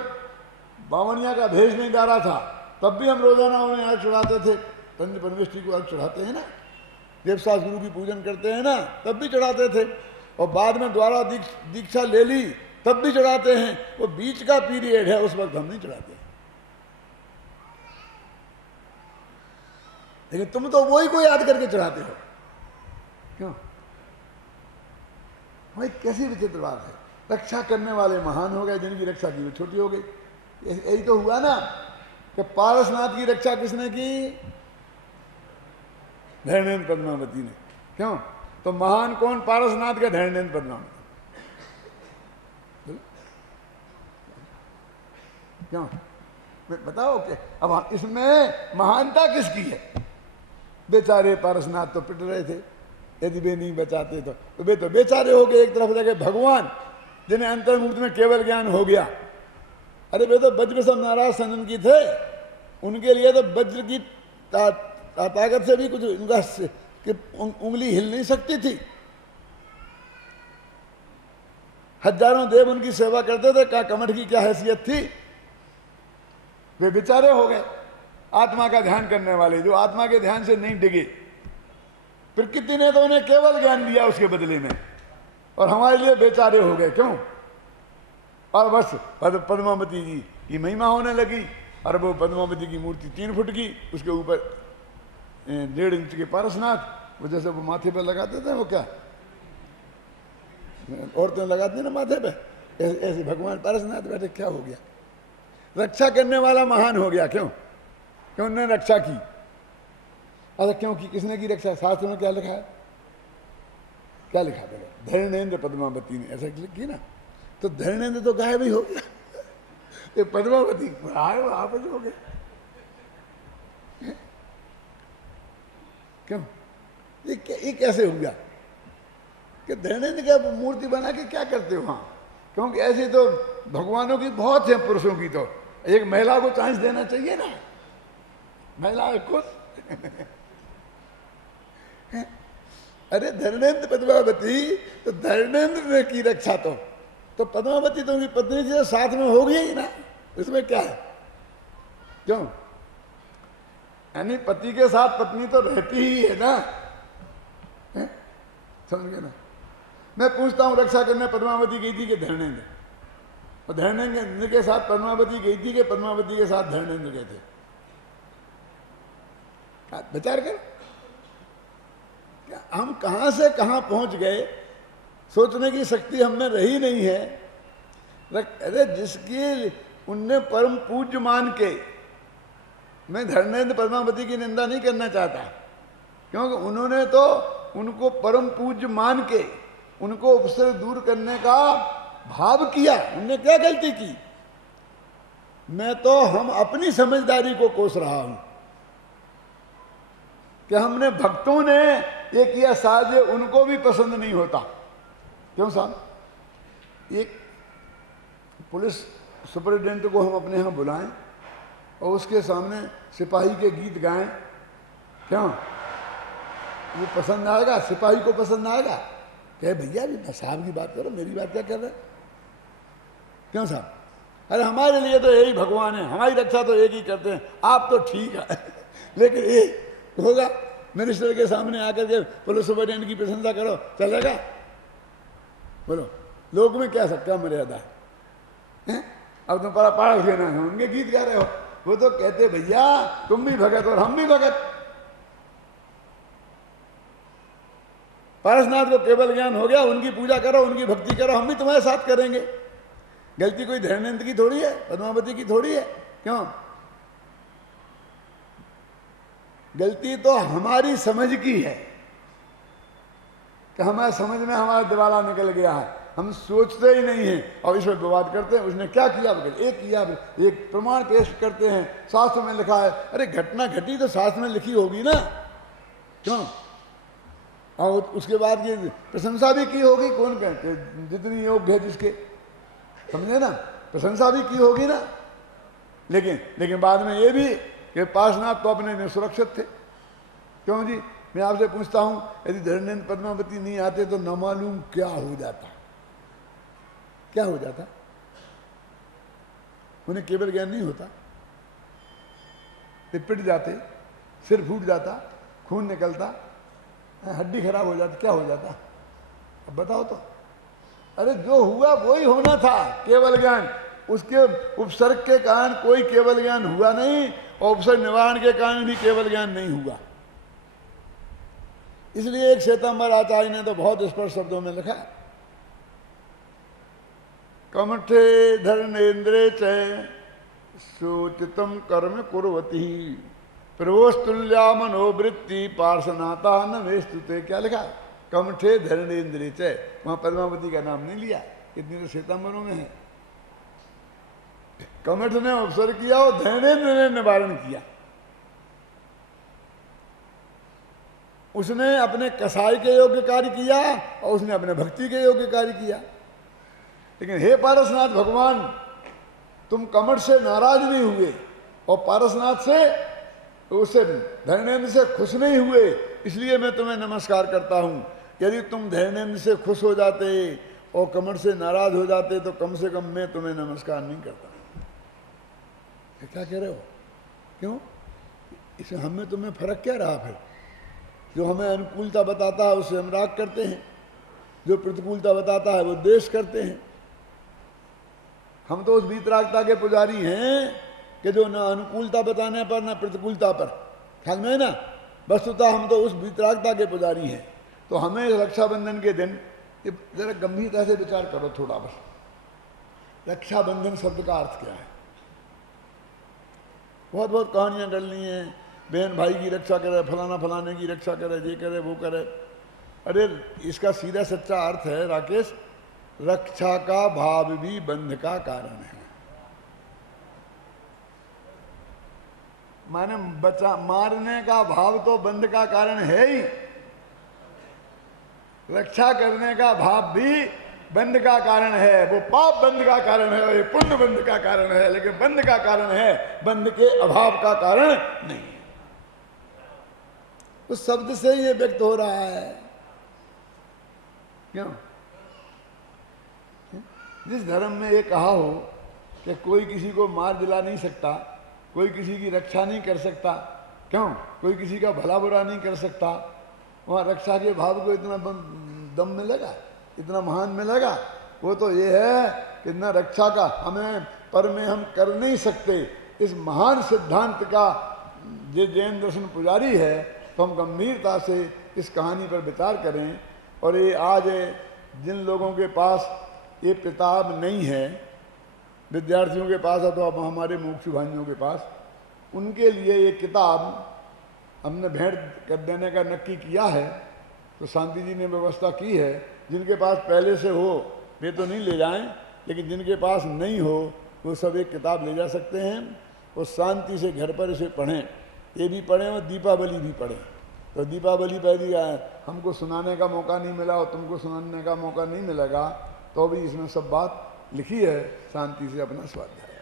बावनिया का भेष नहीं डाला था तब भी हम रोजाना उन्हें आग चढ़ाते थे। तंज परमेष्ठी को आग चढ़ाते हैं ना, देवसास गुरु की पूजन करते हैं ना, तब भी चढ़ाते थे। और बाद में द्वारा दीक्षा ले ली तब भी चढ़ाते हैं। वो बीच का पीरियड है, उस वक्त हम नहीं चढ़ाते। लेकिन तुम तो वही को याद करके चढ़ाते हो। क्यों? भाई कैसी विचित्र बात है। रक्षा करने वाले महान हो गए, जिनकी रक्षा की वो छोटी हो गई। यही तो हुआ ना कि पारसनाथ की रक्षा किसने की? धैर्येन्द्र पद्मावती ने। क्यों? तो महान कौन? पारसनाथ का धैर्येन्द्र पद्मावती। क्यों? बताओ क्या अब इसमें महानता किसकी है? बेचारे पारसनाथ तो पिट रहे थे, यदि वे नहीं बचाते तो वे तो बेचारे हो गए। एक तरफ लगे भगवान जिन्हें अंतर्मुक्त में केवल ज्ञान हो गया। अरे वे तो वज्र सब नाराज सनन की थे, उनके लिए तो वज्र की ताकत से भी कुछ उनका उंगली हिल नहीं सकती थी। हजारों देव उनकी सेवा करते थे, क्या कमठ की क्या हैसियत थी? वे बेचारे हो गए आत्मा का ध्यान करने वाले, जो आत्मा के ध्यान से नहीं डिगे। प्रकृति ने तो उन्हें केवल ज्ञान दिया उसके बदले में, और हमारे लिए बेचारे हो गए। क्यों? और बस पद्मावती जी की महिमा होने लगी, और वो पद्मावती की मूर्ति 3 फुट की, उसके ऊपर 1.5 इंच के पारसनाथ, वो जैसे वो माथे पे लगाते थे, वो क्या औरतें लगाती ना माथे पे, ऐसे भगवान पारसनाथ बैठे। क्या हो गया? रक्षा करने वाला महान हो गया। क्यों? क्यों उन्होंने रक्षा की? अच्छा क्यों की? किसने की रक्षा? शास्त्र में क्या लिखा है? क्या लिखा है? धरणेन्द्र पद्मावती ने ऐसा की ना, तो धरणेन्द्र तो गायब ही हो गया, ये पद्मावती आए वो आपस हो गए। क्यों? ये कैसे हो गया कि धरणेन्द्र का मूर्ति बना के क्या करते हो वहां? क्योंकि ऐसे तो भगवानों की बहुत है, पुरुषों की तो एक महिला को चांस देना चाहिए ना, महिला खुद अरे धरणेन्द्र पद्मावती, तो धरणेन्द्र ने की रक्षा, तो पद्मावती तो उनकी पत्नी जी साथ में हो गई ही ना, इसमें क्या है? क्यों? यानी पति के साथ पत्नी तो रहती ही है ना, समझ गए ना? मैं पूछता हूं, रक्षा करने पद्मावती गई थी कि धरणेन्द्र? और धरणेन्द्र के साथ पद्मावती गई थी कि पद्मावती के साथ धरणेन्द्र गए थे? विचार कर, हम कहां से कहां पहुंच गए, सोचने की शक्ति हम में रही नहीं है। अरे जिसकी उनने परम पूज्य मान के, मैं धरणेन्द्र पद्मावती की निंदा नहीं करना चाहता, क्योंकि उन्होंने तो उनको परम पूज्य मान के उनको उपसर्ग दूर करने का भाव किया। उनने क्या गलती की? मैं तो हम अपनी समझदारी को कोस रहा हूं कि हमने भक्तों ने ये किया, शायद उनको भी पसंद नहीं होता। क्यों साहब? एक पुलिस सुपरिटेंडेंट को हम अपने यहाँ बुलाएं और उसके सामने सिपाही के गीत गाएं, क्यों? वो पसंद आएगा? सिपाही को पसंद आएगा? कहे भैया भी साहब की बात करो, मेरी बात क्या कर रहे? क्यों साहब? अरे हमारे लिए तो यही भगवान है, हमारी रक्षा तो एक ही करते हैं, आप तो ठीक है लेकिन ये होगा मिनिस्टर के सामने आकर के पुलिस सुपरिटेंडेंट की प्रशंसा करो, चलेगा? बोलो, लोग में क्या सबका मर्यादा है? अब तुम पास लेना है, उनके गीत गा रहे हो। वो तो कहते भैया तुम भी भगत और हम भी भगत। पारसनाथ को केवल ज्ञान हो गया, उनकी पूजा करो, उनकी भक्ति करो, हम भी तुम्हारे साथ करेंगे। गलती कोई धरणेन्द्र की थोड़ी है, पद्मावती की थोड़ी है। क्यों? गलती तो हमारी समझ की है कि हमारे समझ में हमारा दिवाला निकल गया है, हम सोचते ही नहीं हैं और इसमें विवाद करते हैं। उसने क्या किया? एक किया, एक प्रमाण पेश करते हैं, शास्त्र में लिखा है। अरे घटना घटी तो शास्त्र में लिखी होगी ना, क्यों? और उसके बाद ये प्रशंसा भी की होगी, कौन कहते जितनी योग्य है जिसके, समझे ना, प्रशंसा भी की होगी ना। लेकिन बाद में ये भी कि पार्श्वनाथ तो अपने में सुरक्षित थे। क्यों जी? मैं आपसे पूछता हूं, यदि धरणेन्द्र पद्मावती नहीं आते तो न मालूम क्या हो जाता, क्या हो जाता? उन्हें केवल ज्ञान नहीं होता, पिट जाते, सिर फूट जाता, खून निकलता, हड्डी खराब हो जाती, क्या हो जाता? अब बताओ तो। अरे जो हुआ वही होना था, केवल ज्ञान। उसके उपसर्ग के कारण कोई केवल ज्ञान हुआ नहीं और उपसर्ग निवारण के कारण भी केवल ज्ञान नहीं हुआ। इसलिए एक श्वेतांबर आचार्य ने तो बहुत स्पष्ट शब्दों में लिखा, कमठे धरणेन्द्रे च सूचितम कर्म कुर्वती प्रभोस्तुल्या मनोवृत्ति पार्श्वनाथा न वेस्तुते। क्या लिखा? कमठे धरणेन्द्रे च, वहां पद्मावती का नाम नहीं लिया, इतनी तो श्वेतांबरों में है। कमठ ने अवसर किया और धरणेन्द्र ने निवारण किया। उसने अपने कसाई के योग्य कार्य किया और उसने अपने भक्ति के योग्य कार्य किया। लेकिन हे पारसनाथ भगवान, तुम कमठ से नाराज नहीं हुए और पारसनाथ से, उससे धरणेन्द्र से खुश नहीं हुए, इसलिए मैं तुम्हें नमस्कार करता हूं। यदि तुम धरणेन्द्र से खुश हो जाते और कमठ से नाराज हो जाते तो कम से कम मैं तुम्हें नमस्कार नहीं करता। क्या कह रहे हो? क्यों? इसमें हमें तुम्हें फर्क क्या रहा? फिर जो हमें अनुकूलता बताता है उससे हम राग करते हैं, जो प्रतिकूलता बताता है वो द्वेष करते हैं। हम तो उस वीतरागता के पुजारी हैं कि जो न अनुकूलता बताने पर न प्रतिकूलता पर, ख्याल में है ना, वस्तुतः हम तो उस वितरागता के पुजारी हैं। तो हमें रक्षाबंधन के दिन ये जरा गंभीरता से विचार करो थोड़ा बस, रक्षाबंधन शब्द का अर्थ क्या है। बहुत बहुत कहानियां कर ली हैं, बहन भाई की रक्षा करे, फलाना फलाने की रक्षा करे, ये करे वो करे। अरे इसका सीधा सच्चा अर्थ है राकेश, रक्षा का भाव भी बंध का कारण है। माने बचा मारने का भाव तो बंध का कारण है ही, रक्षा करने का भाव भी बंध का कारण है। वो पाप बंध का कारण है, ये पुण्य बंध का कारण है, लेकिन बंध का कारण है, बंध के अभाव का कारण नहीं। तो शब्द से ये व्यक्त हो रहा है। क्यों? जिस धर्म में ये कहा हो कि कोई किसी को मार दिला नहीं सकता, कोई किसी की रक्षा नहीं कर सकता, क्यों? कोई किसी का भला बुरा नहीं कर सकता, वहाँ रक्षा के भाव को इतना दम मिलेगा, इतना महान मिलेगा। वो तो ये है कि न रक्षा का हमें पर में हम कर नहीं सकते, इस महान सिद्धांत का ये जैन दर्शन पुजारी है। तो हम गंभीरता से इस कहानी पर विचार करें। और ये आज जिन लोगों के पास ये किताब नहीं है, विद्यार्थियों के पास अथवा हमारे मुमुक्षु भाइयों के पास, उनके लिए ये किताब हमने भेंट कर देने का नक्की किया है। तो शांति जी ने व्यवस्था की है, जिनके पास पहले से हो वे तो नहीं ले जाएं, लेकिन जिनके पास नहीं हो वो सब एक किताब ले जा सकते हैं और शांति से घर पर इसे पढ़ें। ये भी पढ़ें और दीपावली भी पढ़ें। तो दीपावली पर भी हमको सुनाने का मौका नहीं मिला और तुमको सुनाने का मौका नहीं मिलेगा, तो भी इसमें सब बात लिखी है। शांति से अपना स्वाध्याय